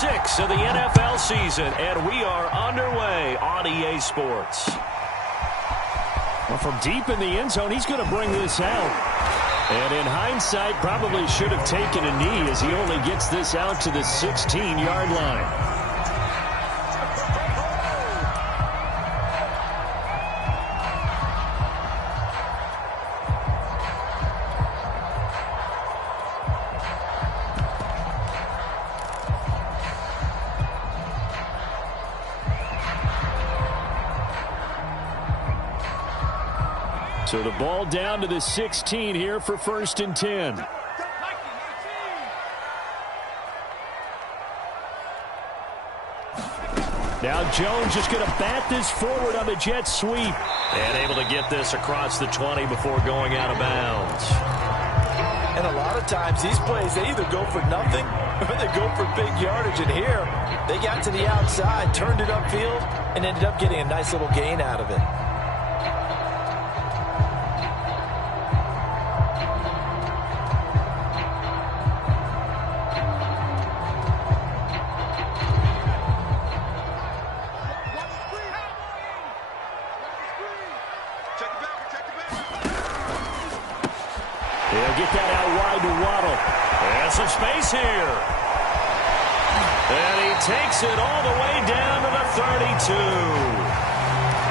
6 of the NFL season, and we are underway on EA Sports. Well, from deep in the end zone, he's going to bring this out. And in hindsight, probably should have taken a knee as he only gets this out to the 16-yard line. So the ball down to the 16 here for 1st and 10. Now Jones just going to bat this forward on the jet sweep. And able to get this across the 20 before going out of bounds. And a lot of times these plays, they either go for nothing or they go for big yardage. And here, they got to the outside, turned it upfield, and ended up getting a nice little gain out of it. They'll get that out wide to Waddle. And some space here. And he takes it all the way down to the 32.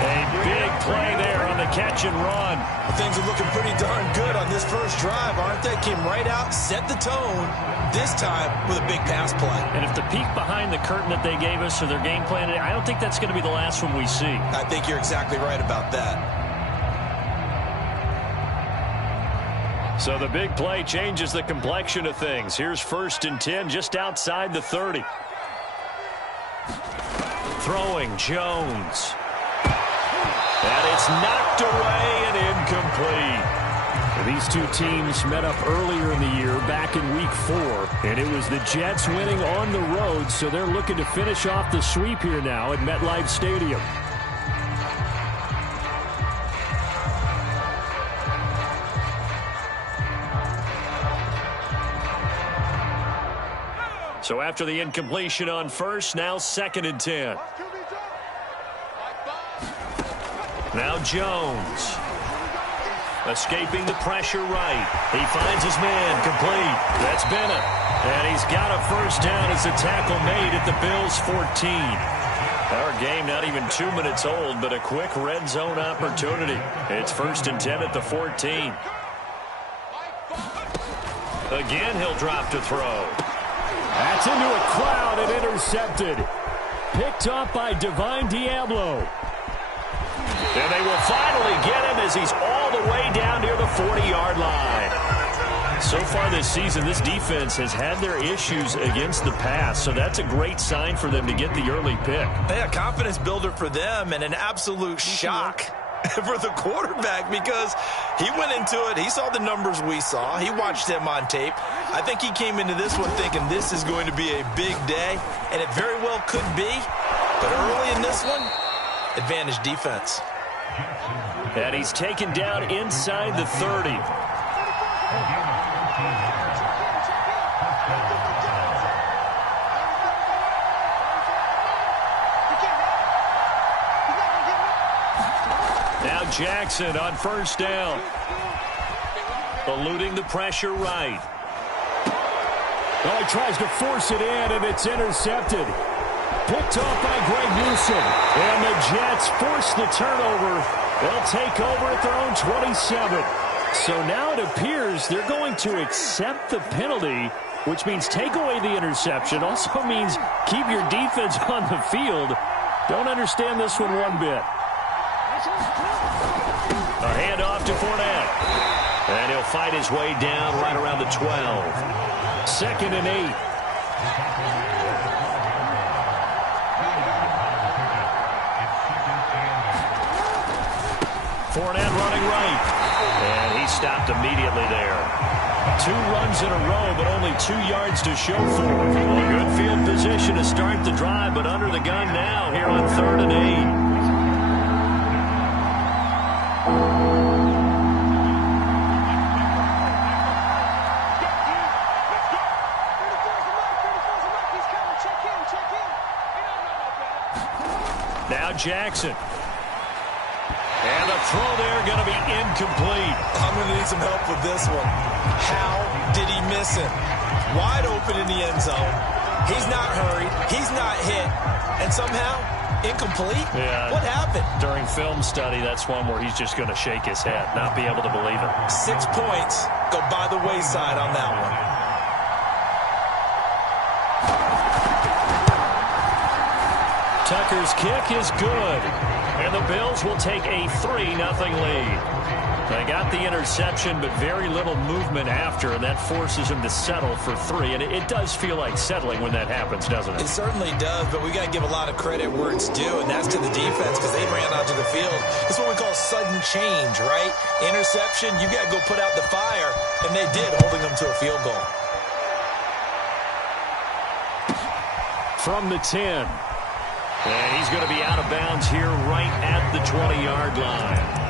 A big play there on the catch and run. Things are looking pretty darn good on this first drive, aren't they? Came right out, set the tone, this time with a big pass play. And if the peek behind the curtain that they gave us or their game plan, I don't think that's going to be the last one we see. I think you're exactly right about that. So the big play changes the complexion of things. Here's 1st and 10 just outside the 30. Throwing Jones. And it's knocked away and incomplete. These two teams met up earlier in the year back in week 4. And it was the Jets winning on the road, so they're looking to finish off the sweep here now at MetLife Stadium. So after the incompletion on 1st, now 2nd and 10. Now Jones. Escaping the pressure right. He finds his man complete. That's Bennett. And he's got a 1st down as the tackle made at the Bills' 14. Our game not even 2 minutes old, but a quick red zone opportunity. It's 1st and 10 at the 14. Again, he'll drop to throw. That's into a crowd and intercepted. Picked up by Divine Diablo. And they will finally get him as he's all the way down near the 40-yard line. So far this season, this defense has had their issues against the pass, so that's a great sign for them to get the early pick. Hey, a confidence builder for them and an absolute shock for the quarterback because he went into it. He saw the numbers we saw. He watched them on tape. I think he came into this one thinking this is going to be a big day, and it very well could be. But early in this one, advantage defense. And he's taken down inside the 30. Now Jackson on 1st down. Eluding the pressure right. Oh, he tries to force it in, and it's intercepted. Picked off by Greg Newsom. And the Jets force the turnover. They'll take over at their own 27. So now it appears they're going to accept the penalty, which means take away the interception. Also means keep your defense on the field. Don't understand this one bit. A handoff to Fournette. And he'll fight his way down right around the 12. 2nd and 8. Fournette running right. And he stopped immediately there. 2 runs in a row, but only 2 yards to show for it. Well, good field position to start the drive, but under the gun now here on 3rd and 8. Check in. Now Jackson. And the throw there going to be incomplete. I'm going to need some help with this one. How did he miss it? Wide open in the end zone. He's not hurried. He's not hit. And somehow, incomplete? Yeah. What happened? During film study, that's one where he's just going to shake his head, not be able to believe it. 6 points go by the wayside on that one. Tucker's kick is good. And the Bills will take a 3-0 lead. They got the interception, but very little movement after, and that forces him to settle for 3. And it does feel like settling when that happens, doesn't it? It certainly does, but we got to give a lot of credit where it's due, and that's to the defense because they ran onto the field. It's what we call sudden change, right? Interception, you got to go put out the fire, and they did, holding them to a field goal. From the 10. And he's going to be out of bounds here right at the 20-yard line.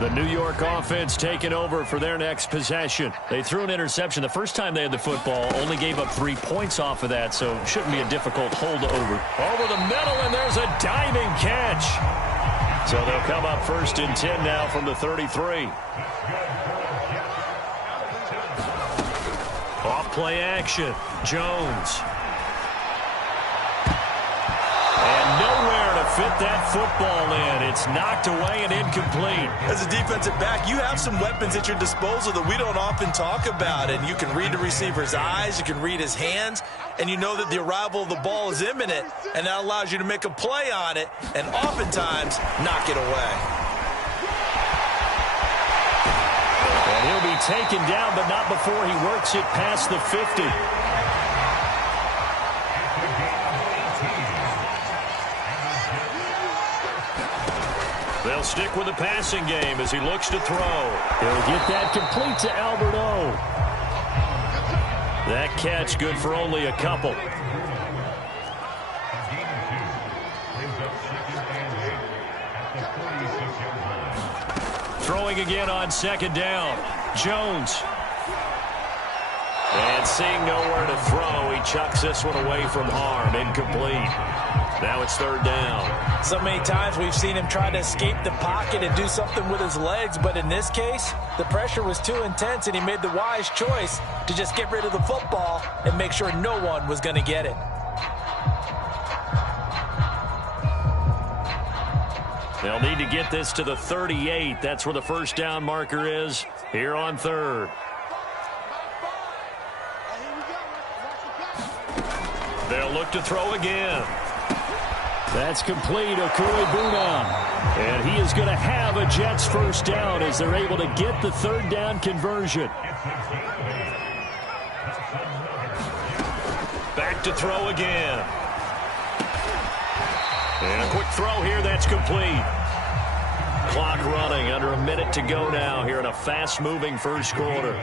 The New York offense taking over for their next possession. They threw an interception the first time they had the football, only gave up 3 points off of that, so it shouldn't be a difficult holdover. Over the middle, and there's a diving catch. So they'll come up 1st and 10 now from the 33. Off play action. Jones. And nowhere to fit that football in. It's knocked away and incomplete. As a defensive back, you have some weapons at your disposal that we don't often talk about. And you can read the receiver's eyes, you can read his hands, and you know that the arrival of the ball is imminent, and that allows you to make a play on it and oftentimes knock it away. And he'll be taken down, but not before he works it past the 50. They'll stick with the passing game as he looks to throw. He'll get that complete to Albert O. That catch good for only a couple. Throwing again on 2nd down. Jones. And seeing nowhere to throw, he chucks this one away from harm. Incomplete. Now it's 3rd down. So many times we've seen him try to escape the pocket and do something with his legs, but in this case, the pressure was too intense and he made the wise choice to just get rid of the football and make sure no one was going to get it. They'll need to get this to the 38. That's where the 1st down marker is here on 3rd. They'll look to throw again. That's complete, Okuebuna. And he is going to have a Jets 1st down as they're able to get the 3rd down conversion. Back to throw again. And a quick throw here, that's complete. Clock running, under a minute to go now here in a fast-moving 1st quarter.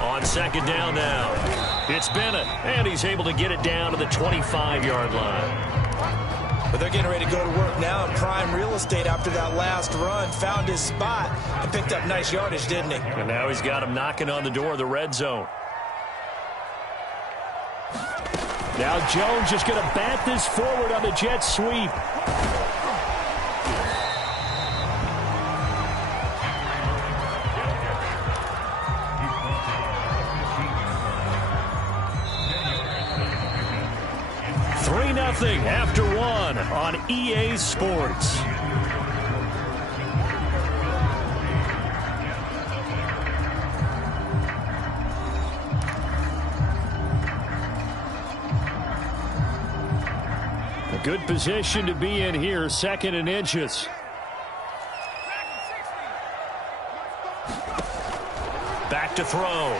On 2nd down now. It's Bennett, and he's able to get it down to the 25-yard line. But they're getting ready to go to work now in prime real estate after that last run. Found his spot and picked up nice yardage, didn't he? And now he's got him knocking on the door of the red zone. Now Jones just going to bat this forward on the jet sweep. Nothing after 1 on EA Sports. A good position to be in here, 2nd and inches. Back to throw.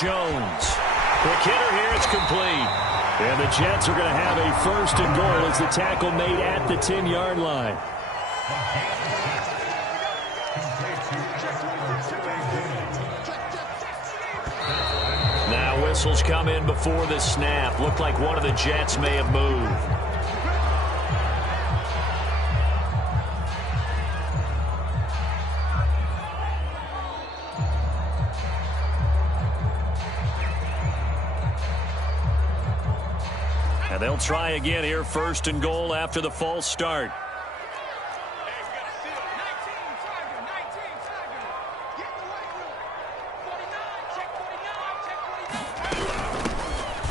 Jones. Quick hitter here, it's complete. And the Jets are going to have a 1st and goal as the tackle made at the 10-yard line. Now with whistles come in before the snap. Looked like one of the Jets may have moved. And they'll try again here, 1st and goal after the false start.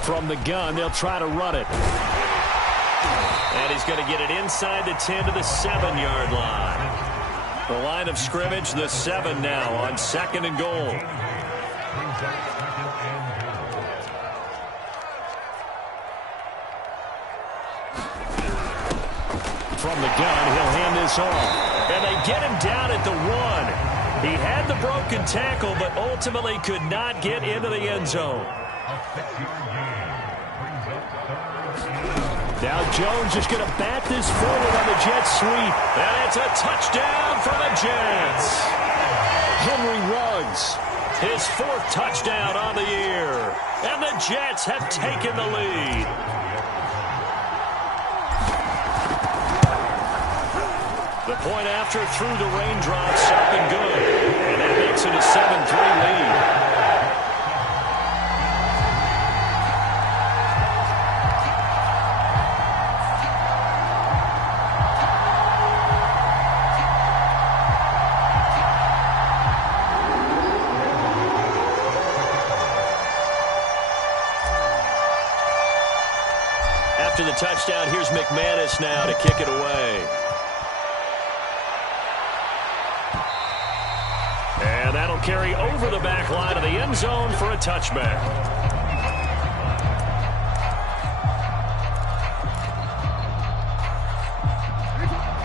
From the gun, they'll try to run it. And he's going to get it inside the 10 to the 7-yard line. The line of scrimmage, the 7 now on 2nd and goal. From the gun, he'll hand this off. And they get him down at the 1. He had the broken tackle, but ultimately could not get into the end zone. Now Jones is going to bat this forward on the Jets sweep. And it's a touchdown for the Jets. Henry Ruggs, his 4th touchdown on the year. And the Jets have taken the lead. The point after through the raindrops up and good. And that makes it a 7-3 lead. After the touchdown, here's McManus now to kick it away. And that'll carry over the back line of the end zone for a touchback.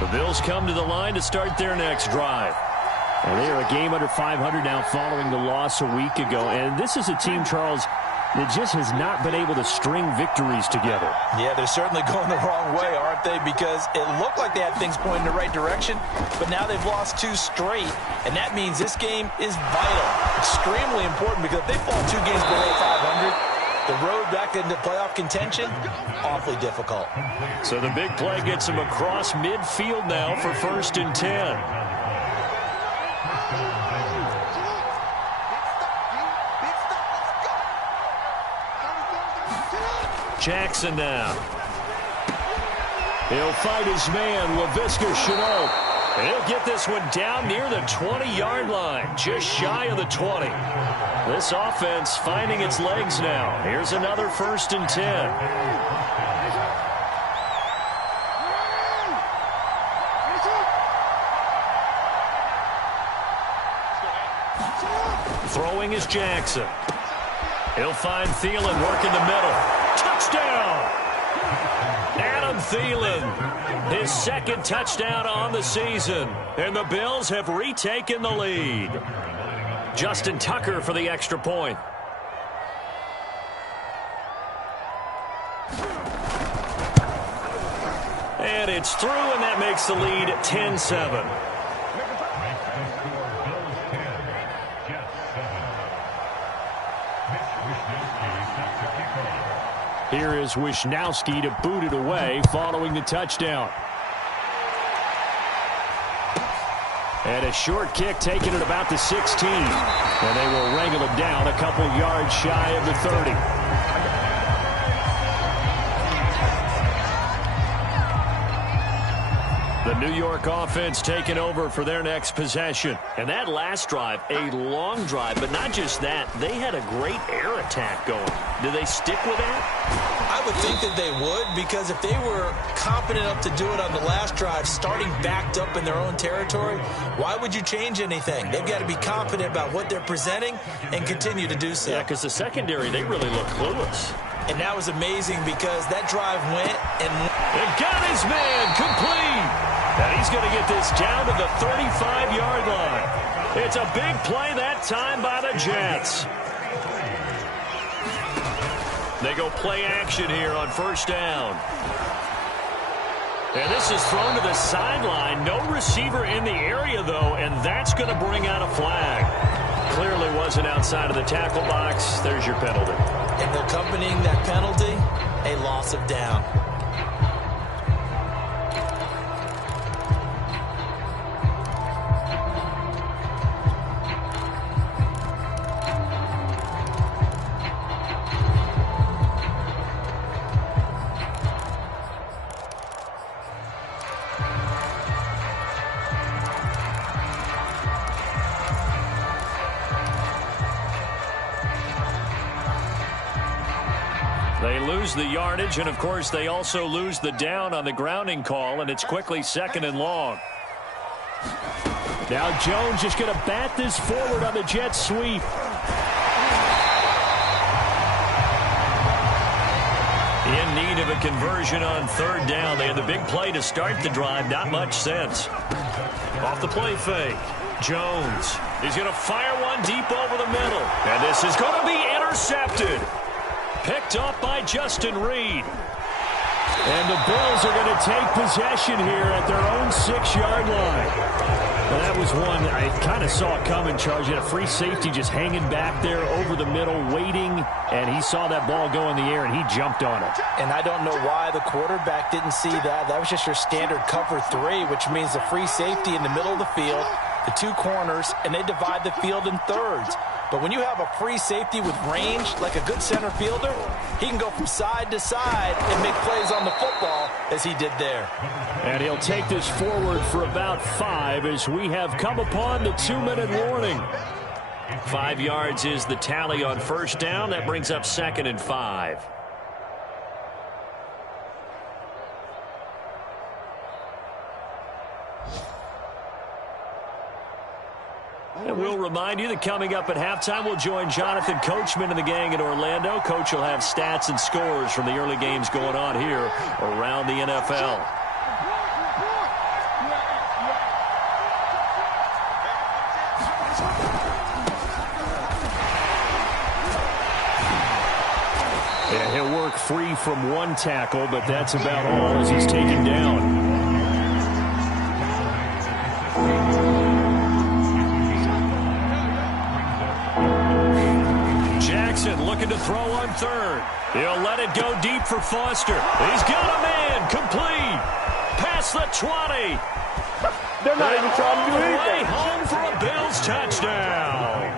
The Bills come to the line to start their next drive. And they are a game under 500 now following the loss a week ago. And this is a team, Charles, that just has not been able to string victories together. Yeah, they're certainly going the wrong way, aren't they? Because it looked like they had things pointing in the right direction, but now they've lost 2 straight, and that means this game is vital, extremely important, because if they fall 2 games below 500, the road back into playoff contention, awfully difficult. So the big play gets them across midfield now for 1st and 10. Jackson now. He'll fight his man, LaVisca Chenault. And he'll get this one down near the 20-yard line, just shy of the 20. This offense finding its legs now. Here's another 1st and 10. Throwing is Jackson. He'll find Thielen working the middle. Touchdown! Adam Thielen, his 2nd touchdown on the season. And the Bills have retaken the lead. Justin Tucker for the extra point. And it's through, and that makes the lead 10-7. Here is Wisnowski to boot it away following the touchdown. And a short kick taken at about the 16. And they will wrangle it down a couple yards shy of the 30. The New York offense taking over for their next possession. And that last drive, a long drive, but not just that. They had a great air attack going. Do they stick with that? I would think that they would, because if they were confident enough to do it on the last drive, starting backed up in their own territory, why would you change anything? They've got to be confident about what they're presenting and continue to do so. Yeah, because the secondary, they really look clueless. And that was amazing because that drive went and got his man complete. And he's going to get this down to the 35-yard line. It's a big play that time by the Jets. They go play action here on 1st down. And this is thrown to the sideline. No receiver in the area, though, and that's going to bring out a flag. clearly wasn't outside of the tackle box. There's your penalty. And accompanying that penalty, a loss of down. They lose the yardage, and, of course, they also lose the down on the grounding call, and it's quickly 2nd and long. Now Jones just going to bat this forward on the jet sweep. In need of a conversion on 3rd down. They had the big play to start the drive. Not much sense. Off the play fake. Jones. He's going to fire one deep over the middle. And this is going to be intercepted. Picked up by Justin Reed. And the Bills are going to take possession here at their own 6-yard line. Well, that was one I kind of saw it coming, Charles. You had a free safety just hanging back there over the middle, waiting, and he saw that ball go in the air, and he jumped on it. And I don't know why the quarterback didn't see that. That was just your standard cover 3, which means the free safety in the middle of the field, the 2 corners, and they divide the field in thirds. But when you have a free safety with range, like a good center fielder, he can go from side to side and make plays on the football as he did there. And he'll take this forward for about 5 as we have come upon the 2-minute warning. 5 yards is the tally on 1st down. That brings up 2nd and 5. And we'll remind you that coming up at halftime, we'll join Jonathan Coachman and the gang in Orlando. Coach will have stats and scores from the early games going on here around the NFL. Yeah, he'll work free from 1 tackle, but that's about all as he's taken down. Looking to throw on 3rd. He'll let it go deep for Foster. He's got a man. Complete. Past the 20. They're not even trying to do anything. Way home for a Bills touchdown.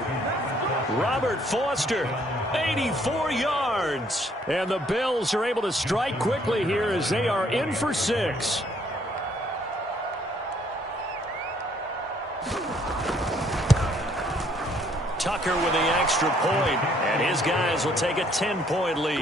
Robert Foster, 84 yards. And the Bills are able to strike quickly here as they are in for 6. Tucker with the extra point, and his guys will take a 10-point lead.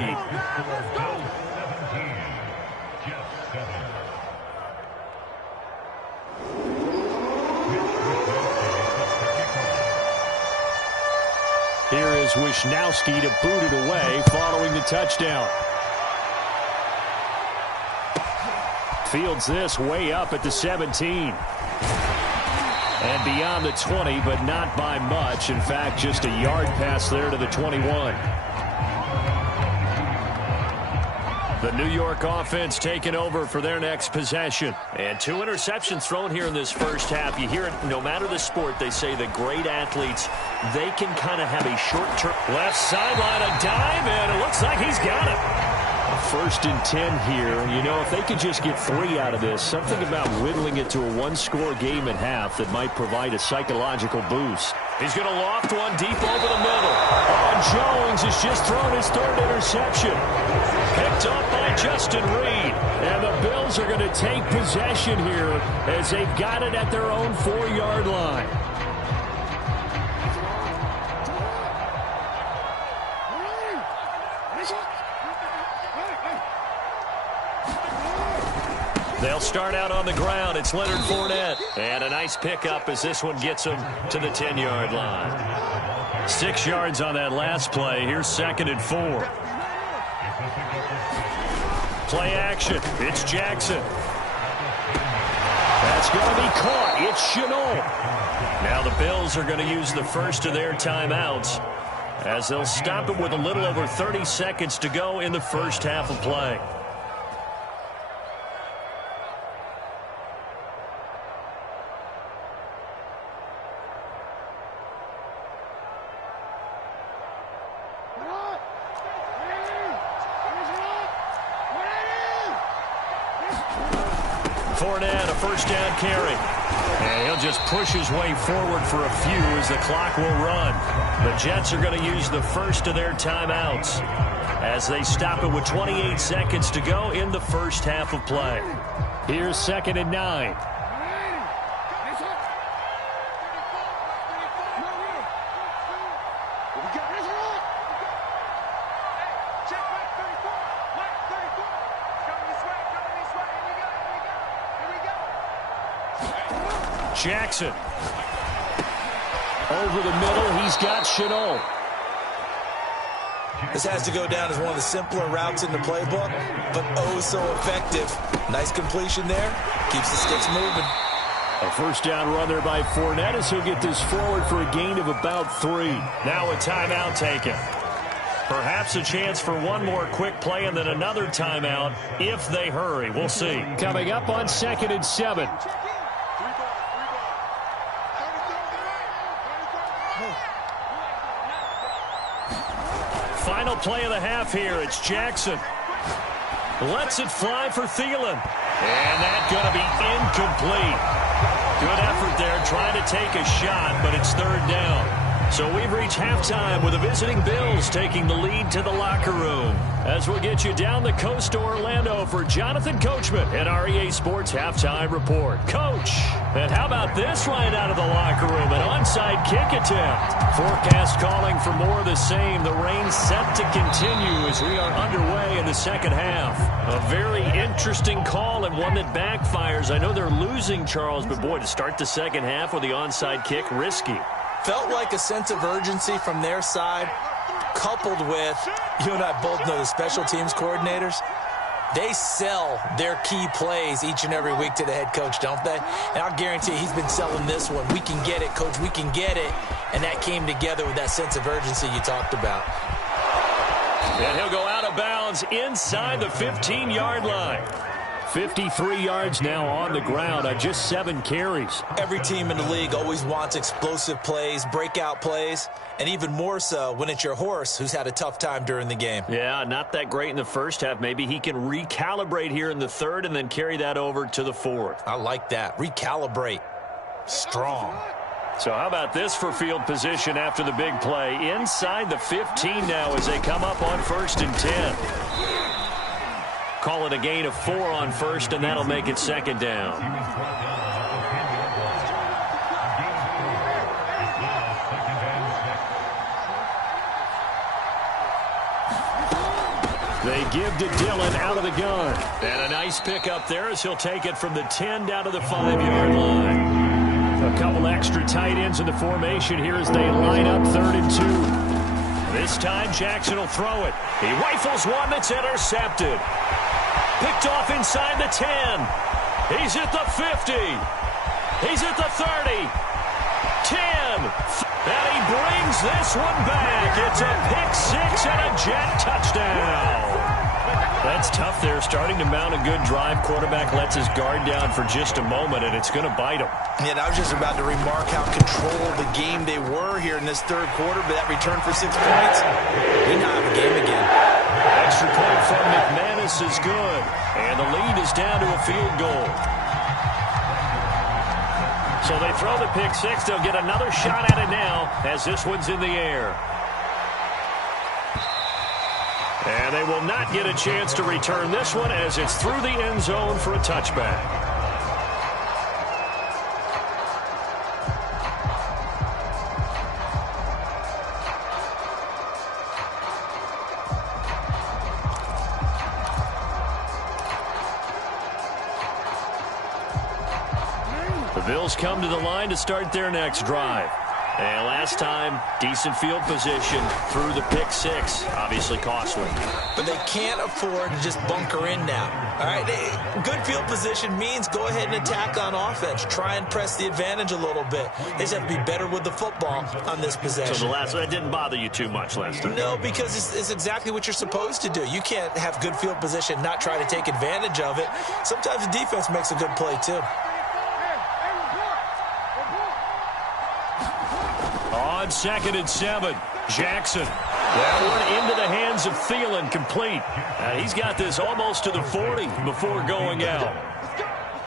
Here is Wisnowski to boot it away following the touchdown. Fields this way up at the 17. And beyond the 20, but not by much. In fact, just a yard pass there to the 21. The New York offense taking over for their next possession. And 2 interceptions thrown here in this first half. You hear it, no matter the sport, they say the great athletes, they can kind of have a short-term. Left sideline, a dive, and it looks like he's got it. 1st and 10 here. You know, if they could just get 3 out of this, something about whittling it to a 1-score game at half that might provide a psychological boost. He's going to loft one deep over the middle. Oh, Jones has just thrown his 3rd interception. Picked up by Justin Reed. And the Bills are going to take possession here as they've got it at their own 4-yard line. They'll start out on the ground. It's Leonard Fournette. And a nice pickup as this one gets him to the 10-yard line. 6 yards on that last play. Here's 2nd and 4. Play action. It's Jackson. That's going to be caught. It's Chenault. Now the Bills are going to use the first of their timeouts as they'll stop it with a little over 30 seconds to go in the first half of play. Fournette, a first down carry. And he'll just push his way forward for a few as the clock will run. The Jets are going to use the first of their timeouts as they stop it with 28 seconds to go in the first half of play. Here's 2nd and 9. Jackson. Over the middle, he's got Chenault. This has to go down as one of the simpler routes in the playbook, but oh so effective. Nice completion there. Keeps the sticks moving. A first down run there by Fournette as he'll get this forward for a gain of about 3. Now a timeout taken. Perhaps a chance for one more quick play and then another timeout if they hurry. We'll see. Coming up on 2nd and 7. Final play of the half here. It's Jackson. Lets it fly for Thielen. And that's going to be incomplete. Good effort there trying to take a shot, but it's 3rd down. So we've reached halftime with the visiting Bills taking the lead to the locker room. As we'll get you down the coast to Orlando for Jonathan Coachman at REA Sports Halftime Report. Coach, and how about this right out of the locker room? An onside kick attempt. Forecast calling for more of the same. The rain set to continue as we are underway in the second half. A very interesting call and one that backfires. I know they're losing, Charles, but boy, to start the second half with the onside kick, risky. Felt like a sense of urgency from their side, coupled with, you and I both know the special teams coordinators, they sell their key plays each and every week to the head coach, don't they? And I'll guarantee you he's been selling this one. We can get it, coach, we can get it. And that came together with that sense of urgency you talked about. And he'll go out of bounds inside the 15-yard line. 53 yards now on the ground on just 7 carries. Every team in the league always wants explosive plays, breakout plays, and even more so when it's your horse who's had a tough time during the game. Yeah, not that great in the first half. Maybe he can recalibrate here in the third and then carry that over to the fourth. I like that. Recalibrate. Strong. So how about this for field position after the big play? Inside the 15 now as they come up on 1st and 10. Call it a gain of 4 on 1st, and that'll make it 2nd down. They give to Dillon out of the gun. And a nice pickup there as he'll take it from the 10 down to the 5-yard line. A couple extra tight ends in the formation here as they line up 3rd and 2. This time Jackson will throw it. He rifles one that's intercepted. Picked off inside the 10. He's at the 50. He's at the 30. 10. And he brings this one back. It's a pick 6 and a Jet touchdown. That's tough there. Starting to mount a good drive. Quarterback lets his guard down for just a moment, and it's going to bite him. Yeah, I was just about to remark how controlled the game they were here in this 3rd quarter, but that return for 6 points, we now have a game again. Extra point from McManus is good, and the lead is down to a field goal. So they throw the pick 6. They'll get another shot at it now as this one's in the air. And they will not get a chance to return this one as it's through the end zone for a touchback. The Bills come to the line to start their next drive. And last time, decent field position through the pick 6. Obviously costly. But they can't afford to just bunker in now. All right, good field position means go ahead and attack on offense. Try and press the advantage a little bit. They just have to be better with the football on this possession. So the last one didn't bother you too much last time? No, because it's exactly what you're supposed to do. You can't have good field position, not try to take advantage of it. Sometimes the defense makes a good play, too. On 2nd and 7, Jackson. That one into the hands of Thielen, complete. He's got this almost to the 40 before going out.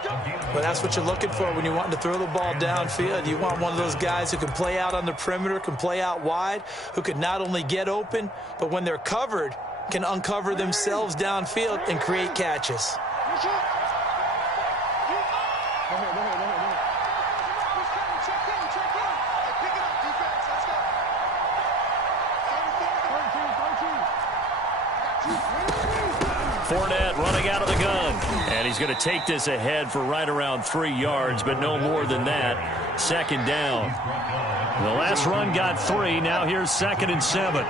Well, that's what you're looking for when you're wanting to throw the ball downfield. You want one of those guys who can play out on the perimeter, can play out wide, who can not only get open, but when they're covered, can uncover themselves downfield and create catches. Fournette running out of the gun. And he's going to take this ahead for right around 3 yards, but no more than that. Second down. The last run got 3. Now here's 2nd and 7.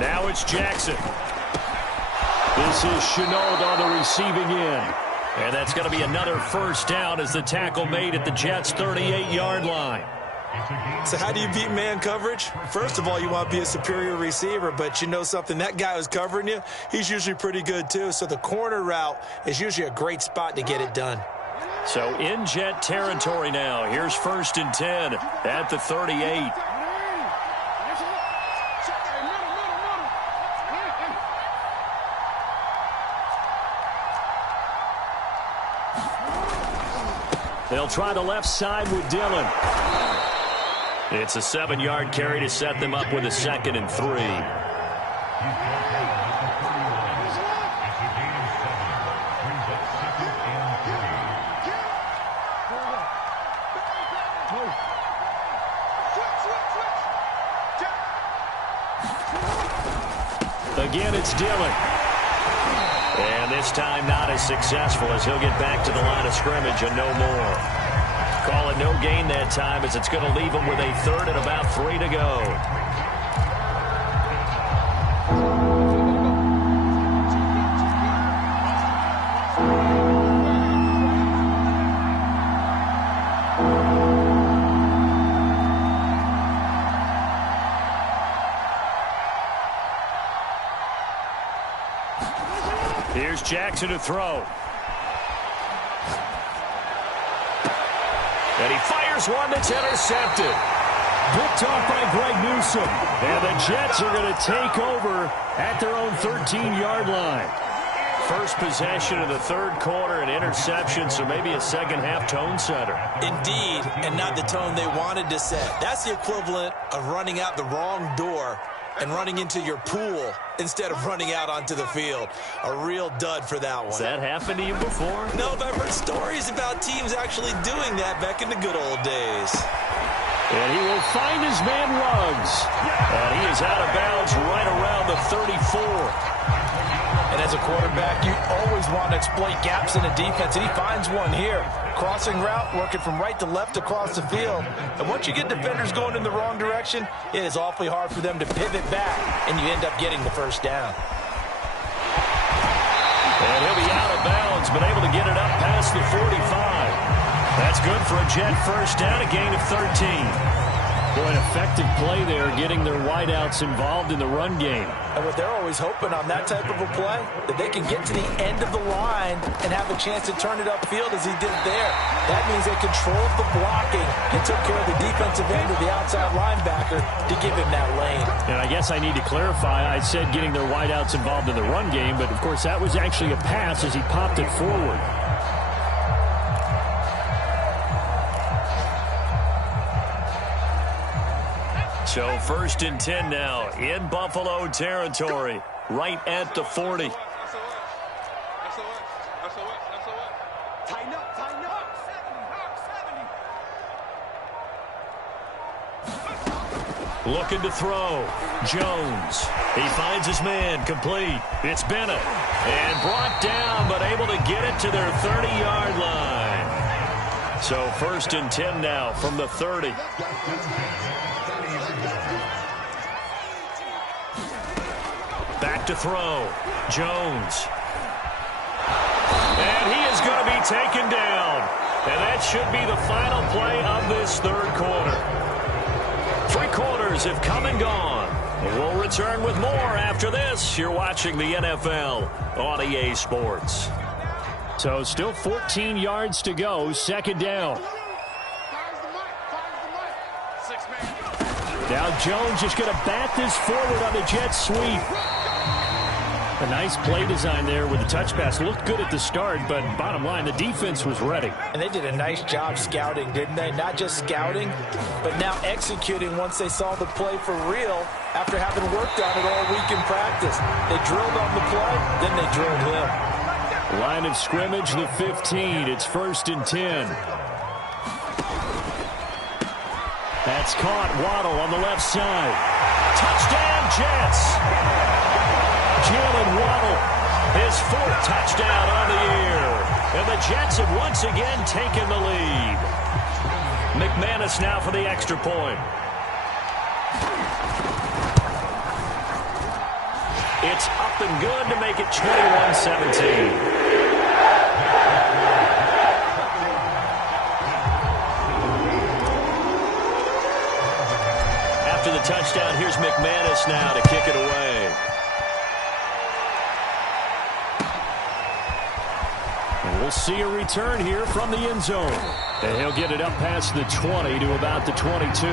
Now it's Jackson. This is Chenault on the receiving end. And that's going to be another first down as the tackle made at the Jets' 38-yard line. So how do you beat man coverage? First of all, you want to be a superior receiver, but you know something, that guy who's covering you, he's usually pretty good too. So the corner route is usually a great spot to get it done. So in Jet territory now. Here's 1st and 10 at the 38. They'll try the left side with Dillon. It's a 7-yard carry to set them up with a 2nd and 3. Again, it's Dillon. And this time not as successful as he'll get back to the line of scrimmage and no more. Call it no gain that time as it's going to leave him with a 3rd and about 3 to go. Here's Jackson to throw. And he fires one that's intercepted. Picked off by Greg Newsome. And the Jets are going to take over at their own 13-yard line. First possession of the 3rd quarter, an interception, so maybe a second-half tone setter. Indeed, and not the tone they wanted to set. That's the equivalent of running out the wrong door and running into your pool instead of running out onto the field. A real dud for that one. Has that happened to you before? No, but I've heard stories about teams actually doing that back in the good old days. And he will find his man Ruggs. And he is out of bounds right around the 34. And as a quarterback, you always want to exploit gaps in the defense, and he finds one here. Crossing route, working from right to left across the field. And once you get defenders going in the wrong direction, it is awfully hard for them to pivot back, and you end up getting the first down. And he'll be out of bounds, but able to get it up past the 45. That's good for a Jet first down, a gain of 13. Boy, an effective play there, getting their wideouts involved in the run game. And what they're always hoping on that type of a play, that they can get to the end of the line and have a chance to turn it upfield as he did there. That means they controlled the blocking and took care of the defensive end of the outside linebacker to give him that lane. And I guess I need to clarify, I said getting their wideouts involved in the run game, but of course that was actually a pass as he popped it forward. So 1st and 10 now in Buffalo territory, right at the 40. Tighten up, tighten up. Looking to throw. Jones. He finds his man complete. It's Bennett. And brought down, but able to get it to their 30-yard line. So 1st and 10 now from the 30. Back to throw. Jones. And he is going to be taken down. And that should be the final play of this 3rd quarter. 3 quarters have come and gone. We'll return with more after this. You're watching the NFL on EA Sports. So still 14 yards to go. 2nd down. Now Jones just going to bat this forward on the jet sweep. A nice play design there with the touch pass. Looked good at the start, but bottom line, the defense was ready. And they did a nice job scouting, didn't they? Not just scouting, but now executing once they saw the play for real after having worked on it all week in practice. They drilled on the play, then they drilled him. Line of scrimmage, the 15. It's 1st and 10. That's caught. Waddle on the left side. Touchdown, Jets! Jalen Waddle, his 4th touchdown on the year. And the Jets have once again taken the lead. McManus now for the extra point. It's up and good to make it 21-17. After the touchdown, here's McManus now to kick it away. And we'll see a return here from the end zone. And he'll get it up past the 20 to about the 22.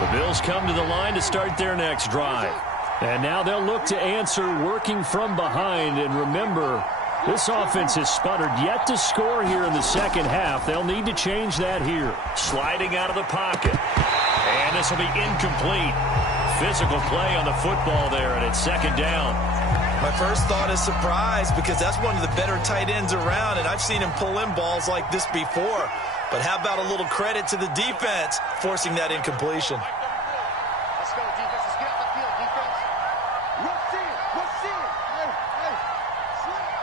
The Bills come to the line to start their next drive. And now they'll look to answer working from behind. And remember, this offense has sputtered yet to score here in the second half. They'll need to change that here. Sliding out of the pocket. And this will be incomplete. Physical play on the football there, and it's 2nd down. My first thought is surprise because that's one of the better tight ends around, and I've seen him pull in balls like this before. But how about a little credit to the defense forcing that incompletion? Let's go, defense. Let's get out the field, defense. Let's see it. Let's see it. Hey, hey. Slap.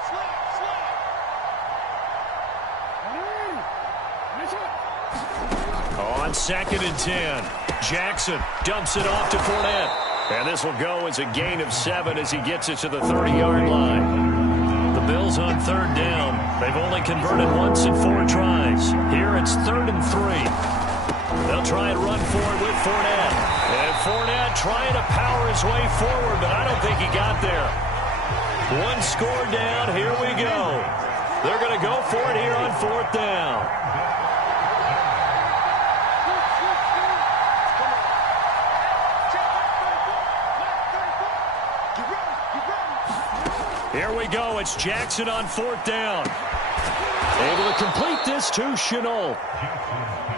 On 2nd and 10. Jackson dumps it off to Fournette. And this will go as a gain of 7 as he gets it to the 30-yard line. The Bills on 3rd down. They've only converted once in 4 tries. Here it's 3rd and 3. They'll try and run for it with Fournette. And Fournette trying to power his way forward, but I don't think he got there. 1 score down. Here we go. They're going to go for it here on 4th down. Here we go. It's Jackson on 4th down. Able to complete this to Chenault.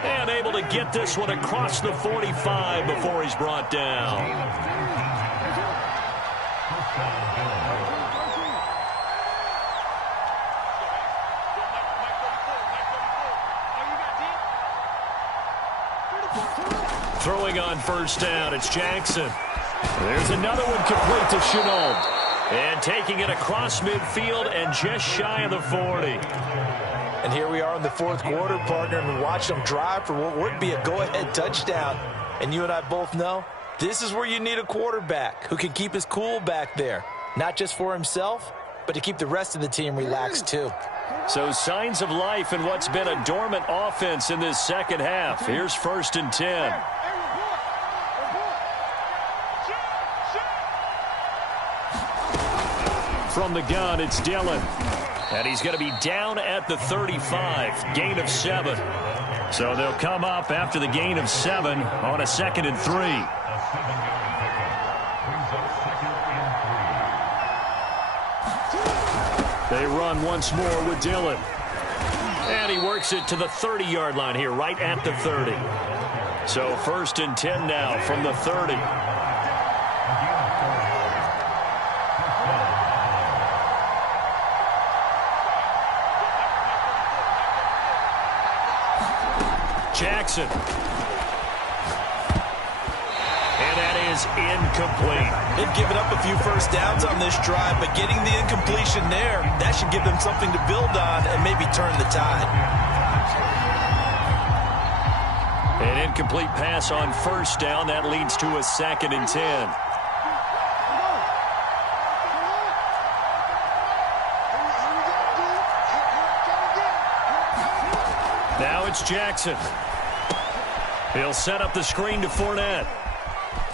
And able to get this one across the 45 before he's brought down. Throwing on 1st down, it's Jackson. There's another one complete to Chenault. And taking it across midfield and just shy of the 40. And here we are in the 4th quarter, partner, and watch them drive for what would be a go-ahead touchdown. And you and I both know this is where you need a quarterback who can keep his cool back there. Not just for himself, but to keep the rest of the team relaxed too. So signs of life in what's been a dormant offense in this second half. Here's 1st and 10. From the gun, it's Dillon. And he's going to be down at the 35. Gain of 7. So they'll come up after the gain of 7 on a 2nd and 3. They run once more with Dillon. And he works it to the 30-yard line here, right at the 30. So 1st and 10 now from the 30. Jackson. And that is incomplete. They've given up a few first downs on this drive, but getting the incompletion there, that should give them something to build on and maybe turn the tide. An incomplete pass on 1st down. That leads to a 2nd and 10. Now it's Jackson. He'll set up the screen to Fournette.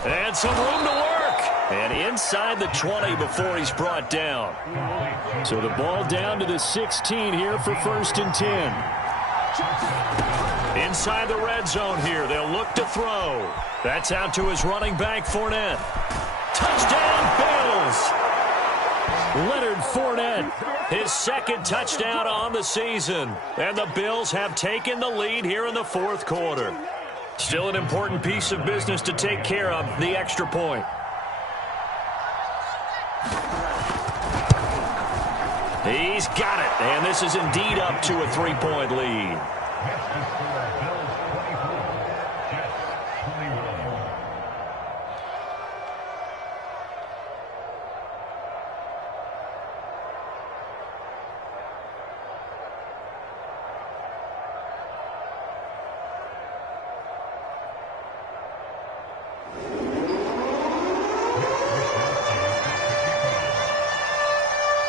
And some room to work. And inside the 20 before he's brought down. So the ball down to the 16 here for 1st and 10. Inside the red zone here. They'll look to throw. That's out to his running back, Fournette. Touchdown, Bills! Leonard Fournette, his 2nd touchdown on the season. And the Bills have taken the lead here in the 4th quarter. Still an important piece of business to take care of, the extra point. He's got it, and this is indeed up to a 3-point lead.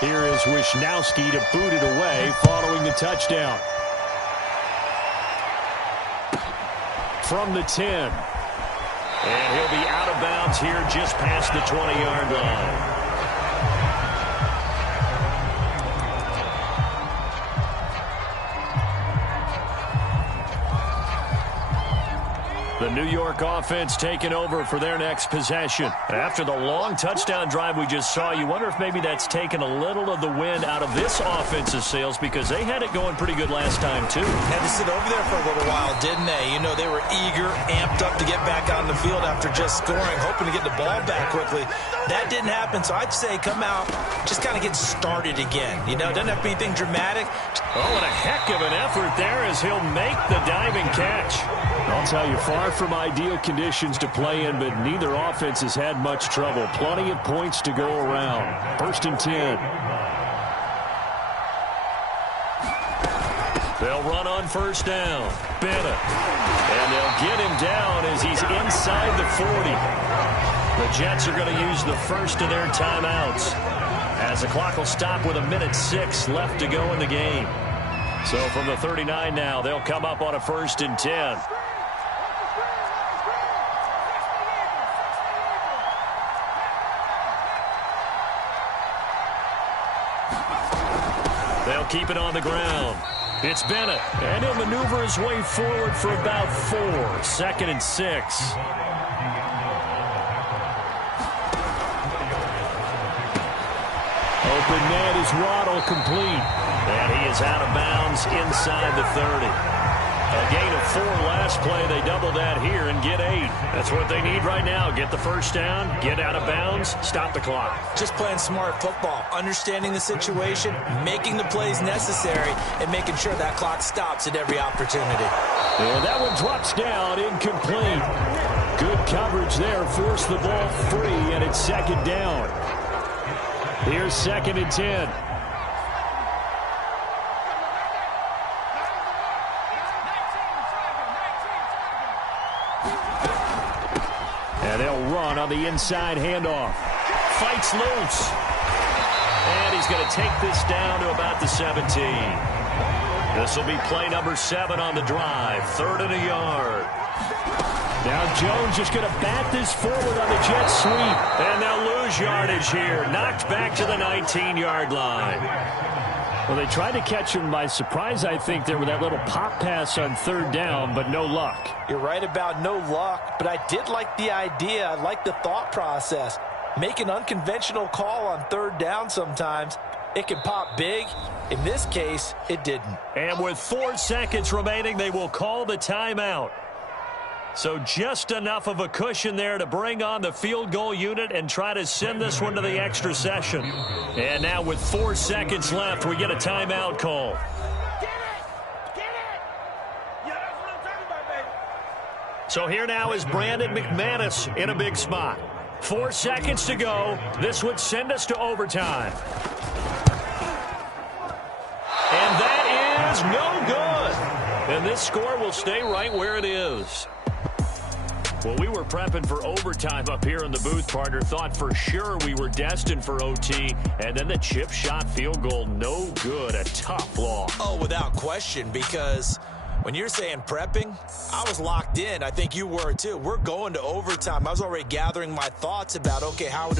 Here is Wisnowski to boot it away following the touchdown. From the 10. And he'll be out of bounds here just past the 20-yard line. The New York offense taking over for their next possession. After the long touchdown drive we just saw, you wonder if maybe that's taken a little of the wind out of this offense's sails, because they had it going pretty good last time, too. Had to sit over there for a little while, didn't they? You know, they were eager, amped up to get back on the field after just scoring, hoping to get the ball back quickly. That didn't happen, so I'd say come out, just kind of get started again. You know, doesn't have to be anything dramatic. Oh, and a heck of an effort there as he'll make the diving catch. I'll tell you, far from ideal conditions to play in, but neither offense has had much trouble. Plenty of points to go around. 1st and 10. They'll run on 1st down. Bennett. And they'll get him down as he's inside the 40. The Jets are going to use the first of their timeouts, as the clock will stop with 1:06 left to go in the game. So from the 39 now, they'll come up on a 1st and 10. They'll keep it on the ground. It's Bennett, and he'll maneuver his way forward for about 4. 2nd and 6. Open net is Waddle, complete. And he is out of bounds inside the 30. A gain of 4 last play. They double that here and get 8. That's what they need right now. Get the first down, get out of bounds, stop the clock. Just playing smart football, understanding the situation, making the plays necessary, and making sure that clock stops at every opportunity. And that one drops down, incomplete. Good coverage there, forced the ball free, and it's 2nd down. Here's 2nd and 10. And they'll run on the inside handoff. Fights loose. And he's going to take this down to about the 17. This will be play number 7 on the drive. 3rd and a yard. Now Jones just going to bat this forward on the jet sweep. And they'll lose yardage here. Knocked back to the 19-yard line. Well, they tried to catch him by surprise, I think, there with that little pop pass on 3rd down, but no luck. You're right about no luck, but I did like the idea. I like the thought process. Make an unconventional call on 3rd down sometimes. It can pop big. In this case, it didn't. And with 4 seconds remaining, they will call the timeout. So just enough of a cushion there to bring on the field goal unit and try to send this one to the extra session. And now with 4 seconds left, we get a timeout call. So here now is Brandon McManus in a big spot. 4 seconds to go. This would send us to overtime. And that is no good. And this score will stay right where it is. Well, we were prepping for overtime up here in the booth, partner. Thought for sure we were destined for OT. And then the chip shot field goal, no good. A tough loss. Oh, without question, because when you're saying prepping, I was locked in. I think you were too. We're going to overtime. I was already gathering my thoughts about, okay, how